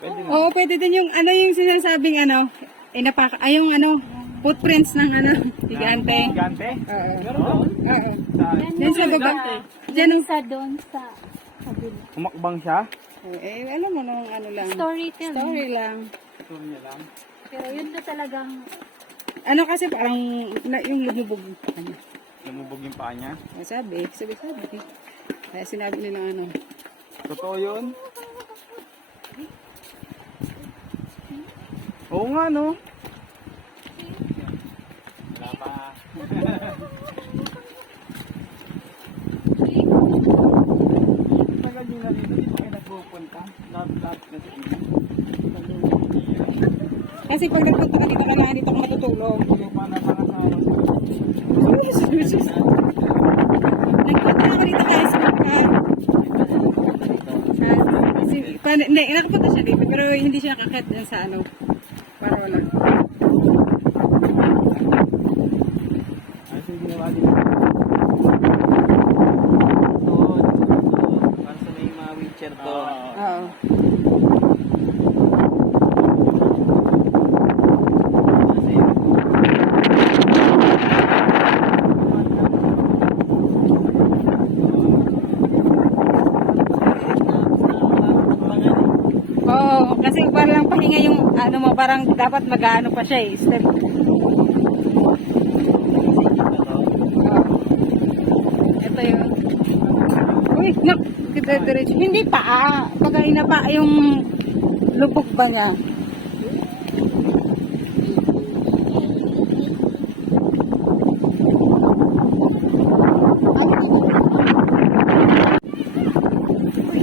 Pwede na. Oo, pwede din yung ano yung sinasabing ano, yung ano, footprints ng ano, gigante. Gigante? Oo. Oo. Oo. Sa- Diyan sa baba. Diyan ang Sa doon sa kabila. Humakbang siya? alam mo nung ano lang. Storytelling. Story lang. Ito niya lang. Pero yun na talagang Ano kasi parang yung lumubog. Ano, Lumubog yung paa niya. sabi. Kaya sinabi nila ano. Totoo yun? Oo nga, no? Wala pa. Tagal nyo na dito, di ba kayo nagpupunta? Lahat na dito. Kasi pag nagpunta ka dito, kailangan dito ka matutulog. Yung pangasawa. Nagpunta ka dito guys. Hindi, nakapunta siya dito pero hindi siya kakit dyan sa ano. Para wala. Ayos yung ginawa dito. Para sa may mga wheelchair to. Oo. Oo, kasi parang pahinga yung ano mo, parang dapat mag-ano pa siya eh. Step. Ito yun. Uy, nak, diretso. Hindi pa, pag inapa yung lubog ba niya.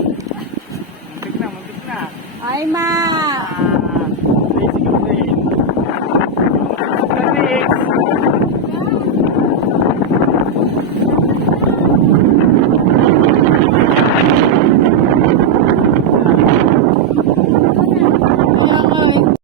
Muntik na, muntik na. Ay, ma!